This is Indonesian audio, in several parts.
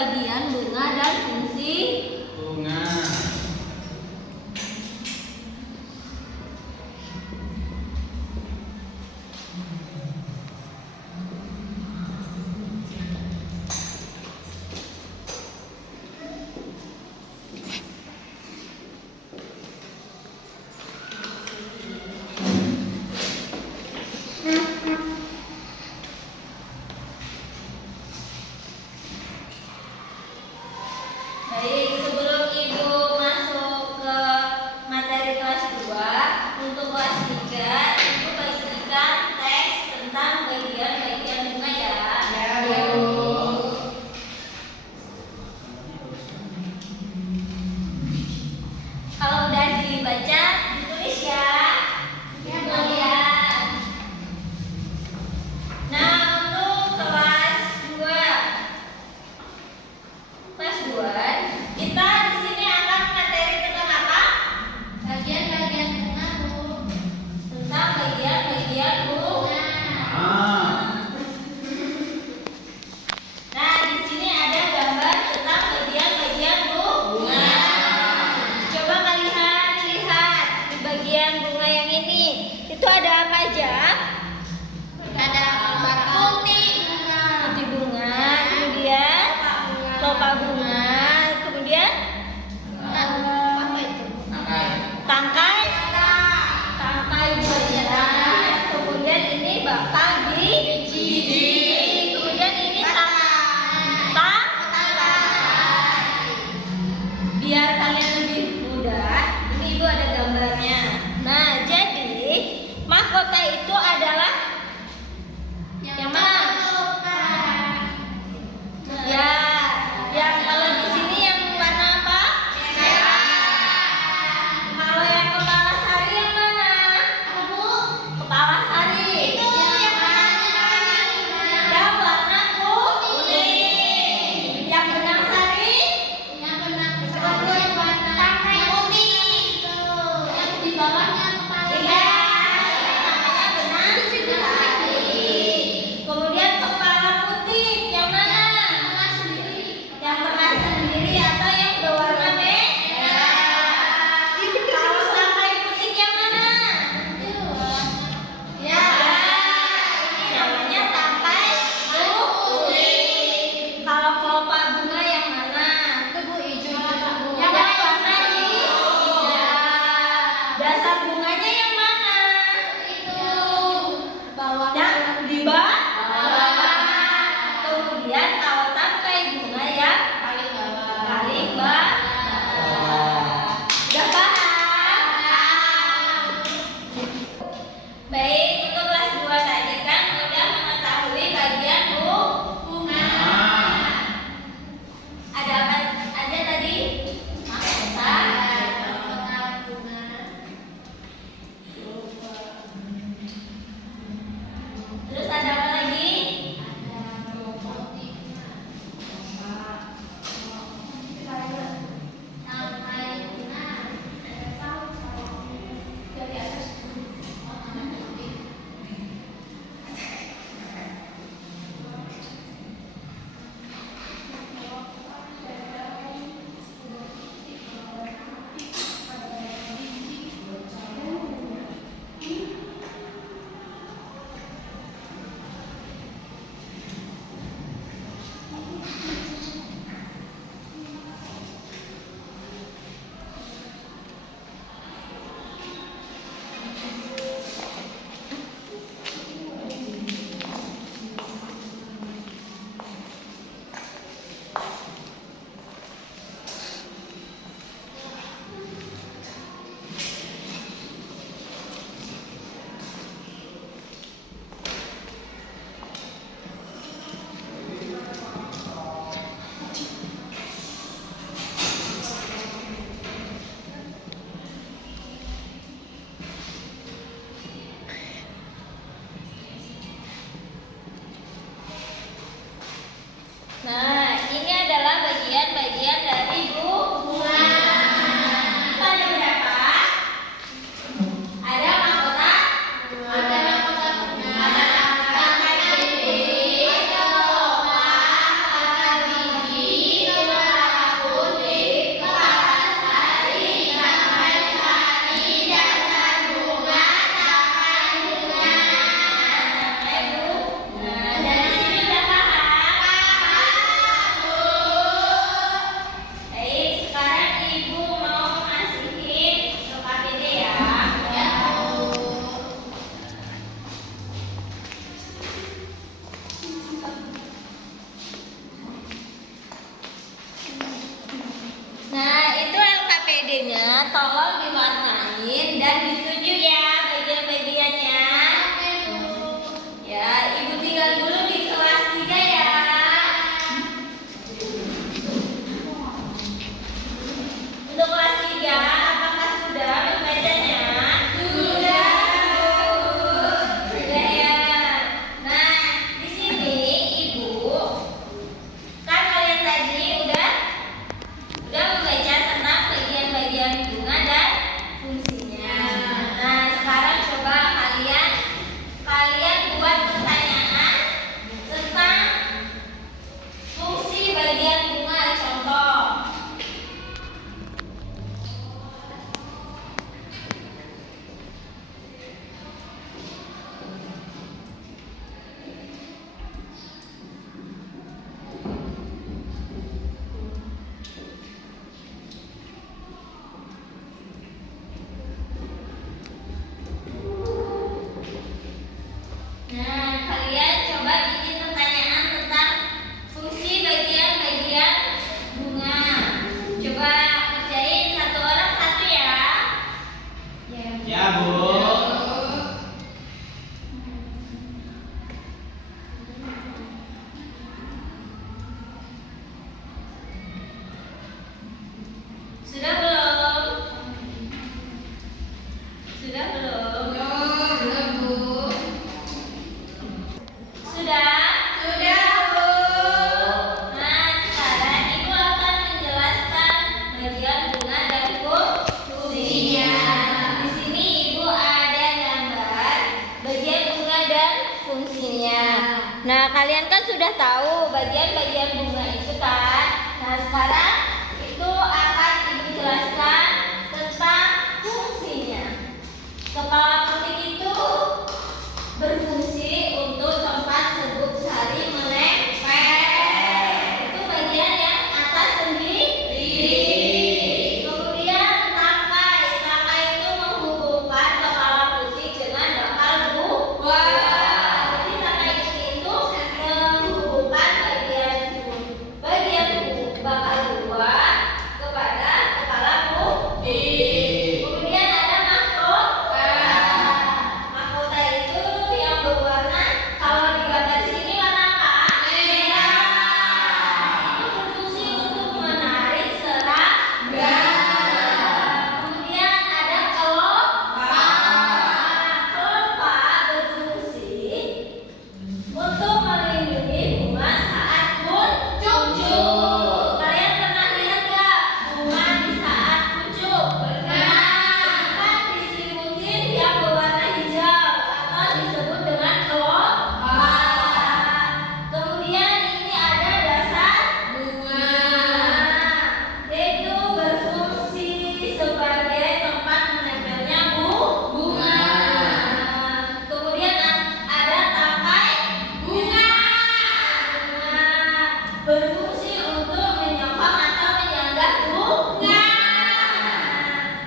bagian bunga dan fungsi bunga. Baik, sebelum Ibu masuk ke materi kelas 2, untuk kelas 3, Ibu pastikan teks tentang bagian-bagian bunga ya. Ya, Bu. Kalau udah dibaca, ditulis ya. Kemudian, nah untuk kelas 2, kita di sini akan materi tentang apa? Bagian-bagian bunga, Bu. Tentang bagian-bagian bunga. Nah, di sini ada gambar tentang bagian-bagian bunga. Coba kalian lihat di bagian bunga yang ini. Itu ada apa aja? Ada putih bunga, kemudian kelopak bunga, kemudian apa itu? Tangkai bunga, kemudian ini batang biji, kemudian ini tangkai. Biar kalian lebih mudah, ini Ibu ada gambarnya. Nah, jadi mahkota itu adalah yang mana? Ya, yang kalau di sini yang warna apa? Merah. Kalau yang kepala sari yang mana? Apa, Bu? Kepala sari. Itu yang warna kuning. Yang benang sari? Yang benang sari warna tolong diwarnain dan ditunjuk ya bagian-bagiannya. Ya, Ibu tinggal dulu di kelas 3 ya. Untuk kelas 3, apakah sudah membacanya? Sudah. Sudah ya. Nah, di sini Ibu, kan kalian tadi udah membaca tentang bagian-bagian bunga dan fungsinya. Nah, sekarang coba kalian buat pertanyaan tentang fungsi bagian bunga. Contoh. Nah, kalian coba bikin pertanyaan tentang fungsi bagian-bagian bunga. Coba kerjain satu orang satu ya. Ya, Bu. Sudah belum? Sudah belum? Belum, Bu. Sudah? Sudah, Bu. Nah, sekarang Ibu akan menjelaskan bagian bunga dan fungsinya. Di sini Ibu ada gambar bagian bunga dan fungsinya. Nah, kalian kan sudah tahu bagian-bagian bunga itu kan? Nah, sekarang itu akan Ibu jelaskan tentang fungsinya. Kepala puting itu berfungsi untuk tempat serbuk sari menempel. Itu bagian yang atas sendiri. Kemudian tangkai. Tangkai itu menghubungkan kepala puting dengan bakal buah. Jadi tangkai itu menghubungkan bagian bakal buah kepada kepala puting. Kemudian ada mahkota. Mahkota itu yang berwarna, kalau di gambar sini warna apa? Merah. Itu berfungsi untuk menarik serangga. Kemudian ada kelopak. Kelopak berfungsi untuk melindungi bunga saat muncul. Kalian pernah lihat gak bunga di saat muncul? Kan diselimutin yang berwarna hijau atau disebut dengan kelopak. Kemudian ini ada dasar bunga, yaitu berfungsi sebagai tempat menempelnya bunga. Kemudian ada tangkai bunga. Berfungsi untuk menyokong atau menyangga bunga.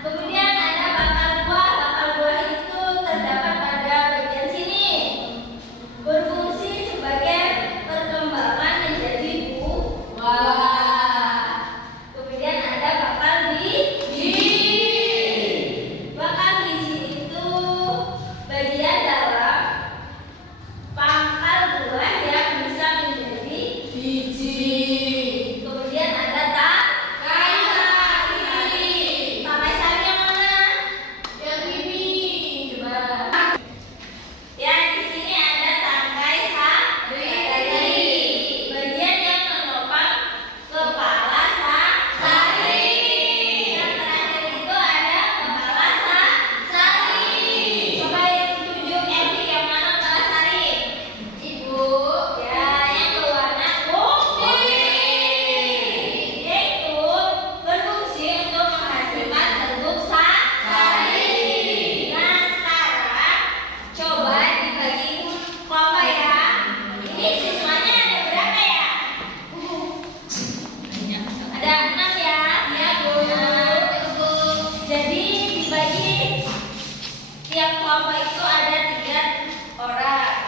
Kemudian ada bakal buah. Bakal buah itu terdapat pada bagian sini. Berfungsi sebagai perkembangan menjadi buah. Kemudian ada bakal biji. Bakal biji itu bagian dalam pangkal buah yang bisa menjadi Biji. Kemudian ada tangkai sari. Tangkai sari yang mana? Yang ini. Coba. Ya, di sini ada tangkai sari. Bagian yang menopang kepala sari. Yang terakhir itu ada kepala sari. Coba yang tunjuk Evi yang mana kepala sari? Ibu. Ya, yang berwarna putih. Yaitu berfungsi untuk menghasilkan serbuk sari. Nah, sekarang coba dibagi kelompok ya. Ini siswanya ada berapa ya? Ada 6 ya? Iya, Bu. Bu. Jadi dibagi tiap kelompok itu ada 3 orang.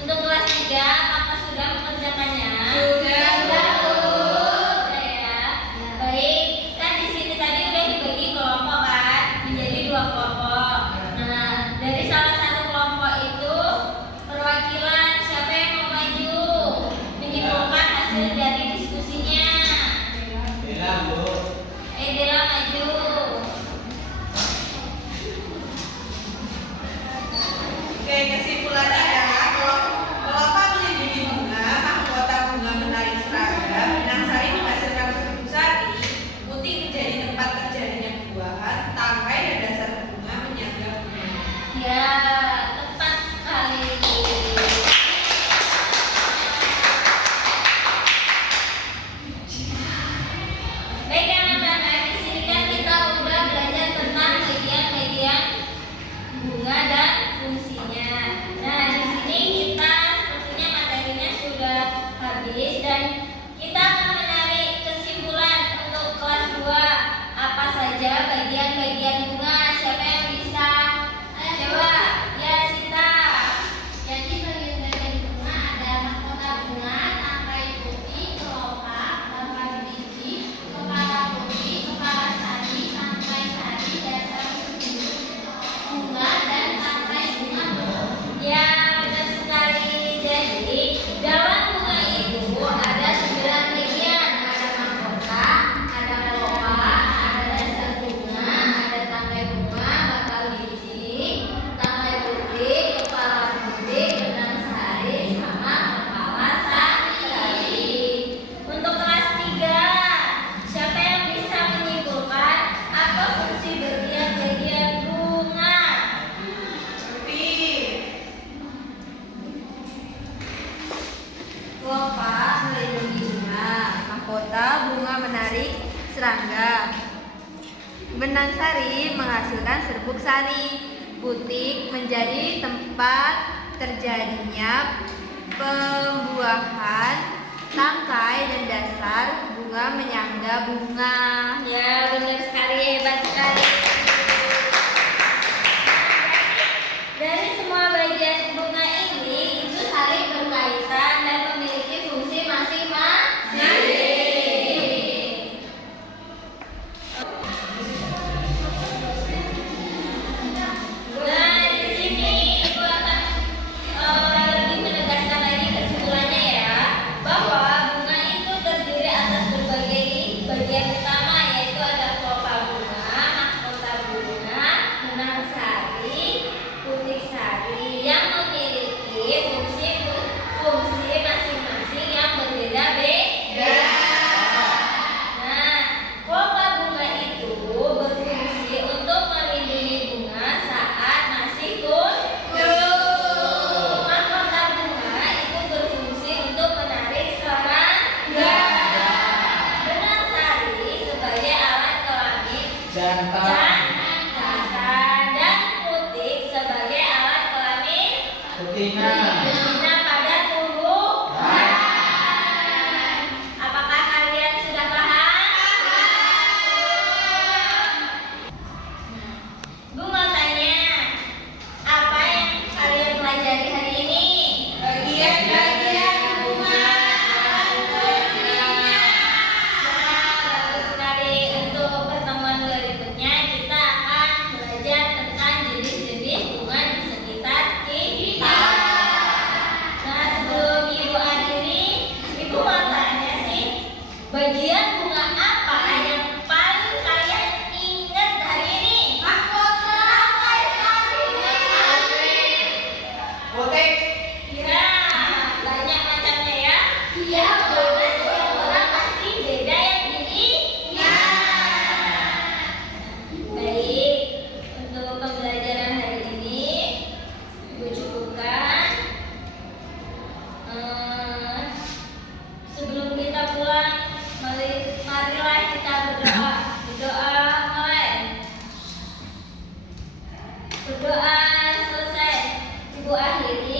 Untuk kelas 3, apakah sudah mengerjakannya? Sudah, Bu. Sudah ya. Baik, kan di sini tadi udah dibagi kelompok kan, menjadi 2 kelompok. Nah, dari salah satu kelompok itu perwakilan siapa yang mau maju menyimpulkan hasil dari diskusinya? Bella, Bu. Dela maju. Oke, kesimpulannya adalah kelapa melindungi bunga, mahkota bunga menarik seragam, benang sari menghasilkan serbuk sari, putih menjadi tempat terjadinya buahan, tangkai dan dasar bunga menyangga bunga. Ya, tepat sekali. Baik anak-anak, di sini kan kita udah belajar tentang bagian-bagian bunga dan fungsinya. Nah, di sini kita sepertinya materinya sudah habis dan kita akan menarik kesimpulan untuk kelas 2. Apa saja bagian-bagian bunga? Siapa yang bisa? Coba, ya Sita. Jadi bagian-bagian bunga ada mahkota bunga, tangkai putih, kelopak, tangkai biji, kepala putih, kepala sari, tangkai sari, dasar bunga dan tangkai bunga. Ya, benar sekali. Jadi, dalam bunga itu ada 9 bagian. Ada mahkota, ada kelopak, ada dasar bunga, ada tangkai bunga, bakal biji, tangkai putih, kepala putih, benang sari, sama kepala sari. Untuk kelas 3, siapa yang bisa menyimpulkan apa fungsi bagian-bagian bunga? Seperti Kelopak melindungi bunga, mahkota bunga menarik serangga, benang sari menghasilkan serbuk sari, butik menjadi tempat terjadinya pembuahan, tangkai dan dasar bunga menyangga bunga. Ya, benar sekali, hebat sekali. Dari semua bagian bunga ini itu saling berkaitan dan memiliki fungsi masing-masing. Nah, di sini Ibu akan lebih menegaskan lagi kesimpulannya ya, bahwa bunga itu terdiri atas berbagai bagian utama, yaitu ada kelopak bunga, mahkota bunga, benang sari, putih sari yang memiliki fungsi masing-masing yang berbeda-beda. Nah, kelopak bunga itu berfungsi untuk melindungi bunga saat masih tumbuh. Mahkota bunga itu berfungsi untuk menarik serangga. Benang sari sebagai alat kelamin Jantan. jantan dan putih sebagai alat kelamin Betina. betina pada tumbuhan. Apakah kalian sudah paham? Bu mau tanya, apa yang kalian pelajari hari ini? bagian-bagian bunga dan fungsinya. Bagus sekali. Untuk pertemuan berikutnya kita akan belajar tentang jenis-jenis bunga di sekitar kita. Nah, sebelum Ibu akhiri, Ibu mau tanya sih, bagian bunga apa yang paling kalian ingat hari ini? Mahkota. Butik. Ya, banyak macamnya ya. Iya, karena setiap orang pasti beda yang diingat. Baik, untuk pembelajaran hari ini Ibu cukupkan. Sebelum kita pulang, marilah kita berdoa. Berdoa mulai. Berdoa selesai. Ibu akhiri